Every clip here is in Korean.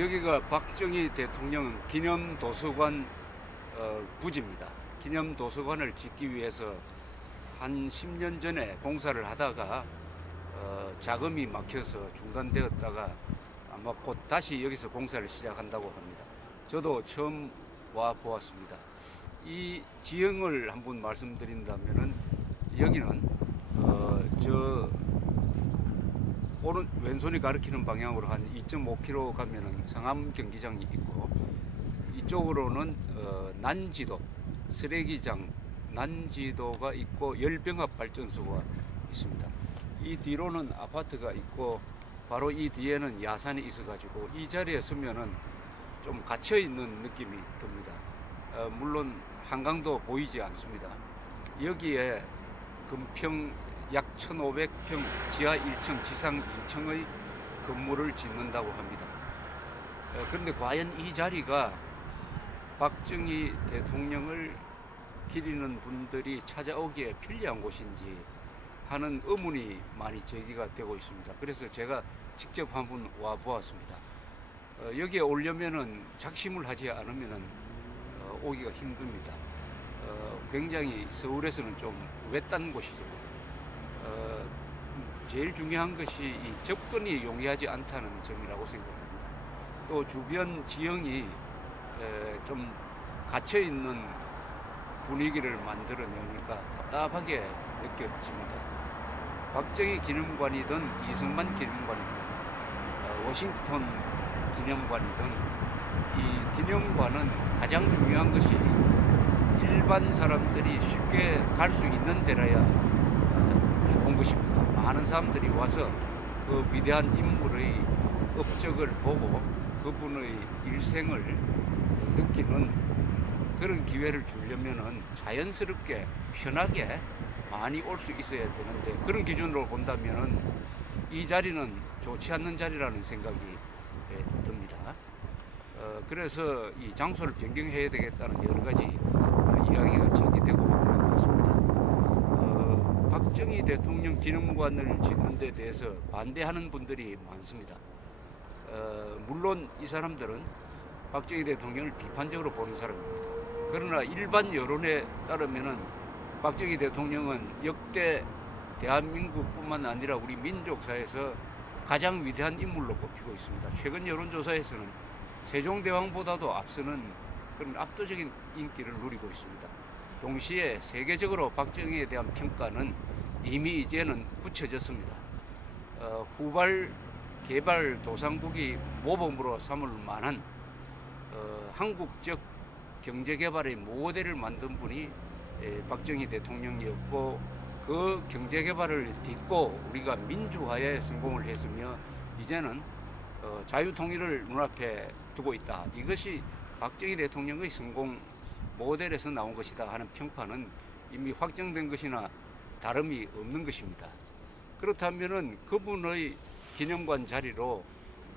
여기가 박정희 대통령 기념도서관 부지입니다. 기념도서관을 짓기 위해서 한 10년 전에 공사를 하다가 자금이 막혀서 중단되었다가 아마 곧 다시 여기서 공사를 시작한다고 합니다. 저도 처음 와 보았습니다. 이 지형을 한번 말씀드린다면은 여기는 왼손이 가리키는 방향으로 한 2.5km 가면은 상암 경기장이 있고, 이쪽으로는 난지도 쓰레기장 난지도가 있고 열병합 발전소가 있습니다. 이 뒤로는 아파트가 있고 바로 이 뒤에는 야산이 있어가지고 이 자리에 서면은 좀 갇혀 있는 느낌이 듭니다. 물론 한강도 보이지 않습니다. 여기에 금평 약 1,500평 지하 1층 지상 2층의 건물을 짓는다고 합니다. 그런데 과연 이 자리가 박정희 대통령을 기리는 분들이 찾아오기에 편리한 곳인지 하는 의문이 많이 제기가 되고 있습니다. 그래서 제가 직접 한번 와 보았습니다. 여기에 오려면은 작심을 하지 않으면은 오기가 힘듭니다. 굉장히 서울에서는 좀 외딴 곳이죠. 제일 중요한 것이 이 접근이 용이하지 않다는 점이라고 생각합니다. 또 주변 지형이 좀 갇혀있는 분위기를 만들어내니까 답답하게 느껴집니다. 박정희 기념관이든 이승만 기념관이든 워싱턴 기념관이든 이 기념관은 가장 중요한 것이 일반 사람들이 쉽게 갈 수 있는 데라야 좋은 것입니다. 많은 사람들이 와서 그 위대한 인물의 업적을 보고 그분의 일생을 느끼는 그런 기회를 주려면은 자연스럽게 편하게 많이 올 수 있어야 되는데, 그런 기준으로 본다면은 이 자리는 좋지 않는 자리라는 생각이 듭니다. 그래서 이 장소를 변경해야 되겠다는 여러 가지 이야기가 제기되고 있는 것 같습니다. 박정희 대통령 기념관을 짓는 데 대해서 반대하는 분들이 많습니다. 물론 이 사람들은 박정희 대통령을 비판적으로 보는 사람입니다. 그러나 일반 여론에 따르면은 박정희 대통령은 역대 대한민국뿐만 아니라 우리 민족사에서 가장 위대한 인물로 꼽히고 있습니다. 최근 여론조사에서는 세종대왕보다도 앞서는 그런 압도적인 인기를 누리고 있습니다. 동시에 세계적으로 박정희에 대한 평가는 이미 이제는 굳혀졌습니다. 후발 개발 도상국이 모범으로 삼을 만한 한국적 경제개발의 모델을 만든 분이 박정희 대통령이었고, 그 경제개발을 딛고 우리가 민주화에 성공을 했으며 이제는 자유통일을 눈앞에 두고 있다. 이것이 박정희 대통령의 성공 모델에서 나온 것이다 하는 평판은 이미 확정된 것이나 다름이 없는 것입니다. 그렇다면은 그분의 기념관 자리로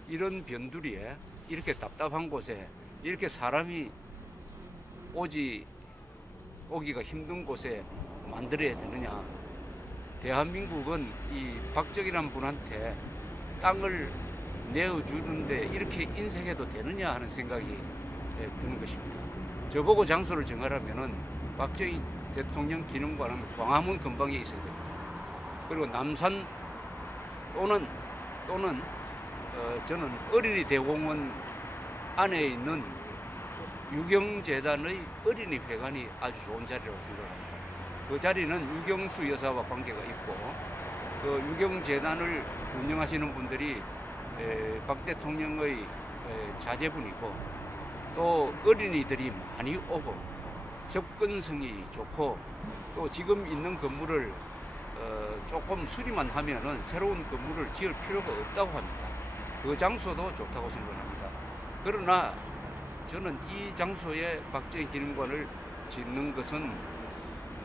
이런 변두리에 이렇게 답답한 곳에 이렇게 사람이 오기가 힘든 곳에 만들어야 되느냐. 대한민국은 이 박정희라는 분한테 땅을 내어주는데 이렇게 인색해도 되느냐 하는 생각이 드는 것입니다. 저보고 장소를 정하라면은 박정희 대통령 기념관은 광화문 근방에 있어야 됩니다. 그리고 남산 또는 저는 어린이 대공원 안에 있는 유경재단의 어린이 회관이 아주 좋은 자리라고 생각합니다. 그 자리는 유경수 여사와 관계가 있고, 그 유경재단을 운영하시는 분들이 박 대통령의 자제분이고, 또 어린이들이 많이 오고 접근성이 좋고, 또 지금 있는 건물을 조금 수리만 하면은 새로운 건물을 지을 필요가 없다고 합니다. 그 장소도 좋다고 생각합니다. 그러나 저는 이 장소에 박정희 기념관을 짓는 것은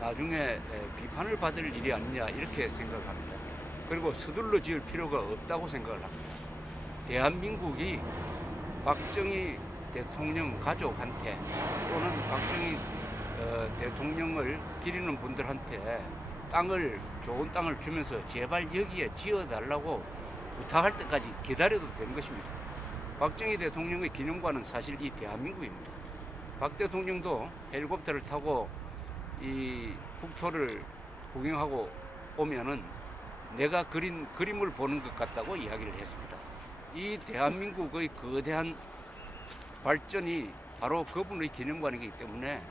나중에 비판을 받을 일이 아니냐 이렇게 생각합니다. 그리고 서둘러 지을 필요가 없다고 생각을 합니다. 대한민국이 박정희 대통령 가족한테 또는 박정희 대통령을 기리는 분들한테 좋은 땅을 주면서 제발 여기에 지어달라고 부탁할 때까지 기다려도 되는 것입니다. 박정희 대통령의 기념관은 사실 이 대한민국입니다. 박 대통령도 헬리콥터를 타고 이 국토를 구경하고 오면은 내가 그린 그림을 보는 것 같다고 이야기를 했습니다. 이 대한민국의 거대한 발전이 바로 그분의 기념관이기 때문에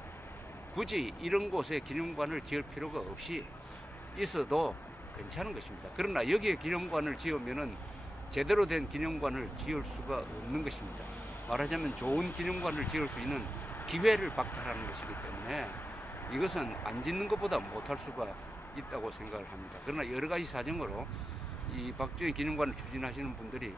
굳이 이런 곳에 기념관을 지을 필요가 없이 있어도 괜찮은 것입니다. 그러나 여기에 기념관을 지으면은 제대로 된 기념관을 지을 수가 없는 것입니다. 말하자면 좋은 기념관을 지을 수 있는 기회를 박탈하는 것이기 때문에 이것은 안 짓는 것보다 못할 수가 있다고 생각을 합니다. 그러나 여러 가지 사정으로 이 박정희 기념관을 추진하시는 분들이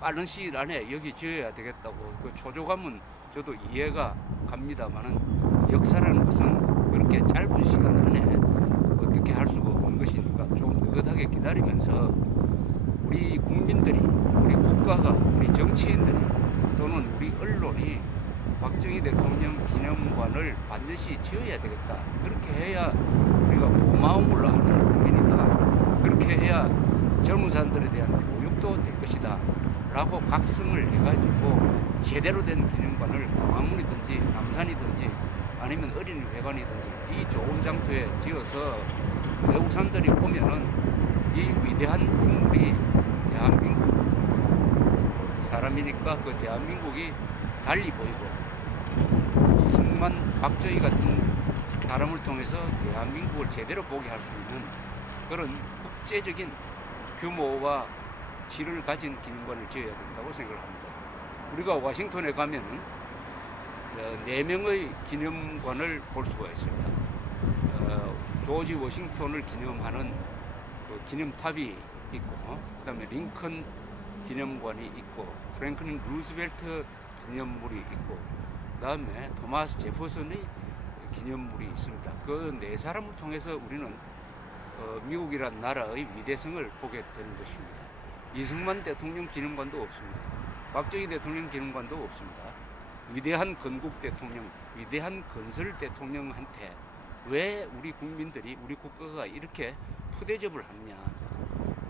빠른 시일 안에 여기 지어야 되겠다고 그 초조감은 저도 이해가 갑니다만은 역사라는 것은 그렇게 짧은 시간 안에 어떻게 할 수가 없는 것이니까 좀 느긋하게 기다리면서 우리 국민들이, 우리 국가가, 우리 정치인들이 또는 우리 언론이 박정희 대통령 기념관을 반드시 지어야 되겠다. 그렇게 해야 우리가 고마움을 하는 국민이다. 그렇게 해야 젊은 사람들에 대한 교육도 될 것이다. 라고 각성을 해가지고 제대로 된 기념관을 광화문이든지 남산이든지 아니면 어린이회관이든지 이 좋은 장소에 지어서 외국 사람들이 오면은 이 위대한 인물이 대한민국 사람이니까 그 대한민국이 달리 보이고 이승만, 박정희 같은 사람을 통해서 대한민국을 제대로 보게 할 수 있는 그런 국제적인 규모와 질을 가진 기념관을 지어야 된다고 생각을 합니다. 우리가 워싱턴에 가면은 4명의 기념관을 볼 수가 있습니다. 조지 워싱턴을 기념하는 그 기념탑이 있고, 그 다음에 링컨 기념관이 있고, 프랭클린 루스벨트 기념물이 있고, 그 다음에 토마스 제퍼슨의 기념물이 있습니다. 그 4사람을 통해서 우리는 미국이란 나라의 위대성을 보게 되는 것입니다. 이승만 대통령 기념관도 없습니다. 박정희 대통령 기념관도 없습니다. 위대한 건국 대통령, 위대한 건설 대통령한테 왜 우리 국민들이, 우리 국가가 이렇게 푸대접을 하느냐.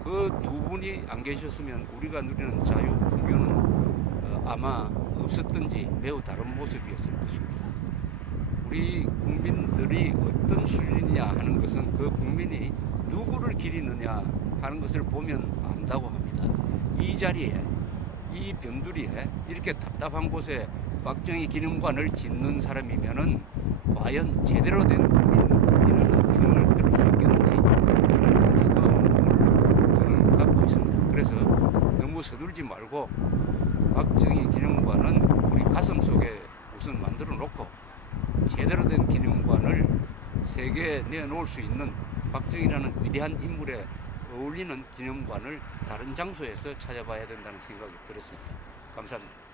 그 두 분이 안 계셨으면 우리가 누리는 자유, 풍요는 아마 없었던지 매우 다른 모습이었을 것입니다. 우리 국민들이 어떤 수준이냐 하는 것은 그 국민이 누구를 기리느냐 하는 것을 보면 안다고 합니다. 이 자리에, 이 변두리에 이렇게 답답한 곳에 박정희 기념관을 짓는 사람이면은 과연 제대로 된 국민이라는 표현을 들을 수 있겠는지 하는 안타까움을 저는 갖고 있습니다. 그래서 너무 서둘지 말고 박정희 기념관은 우리 가슴 속에 우선 만들어 놓고 제대로 된 기념관을 세계에 내놓을 수 있는 박정희라는 위대한 인물에 어울리는 기념관을 다른 장소에서 찾아봐야 된다는 생각이 들었습니다. 감사합니다.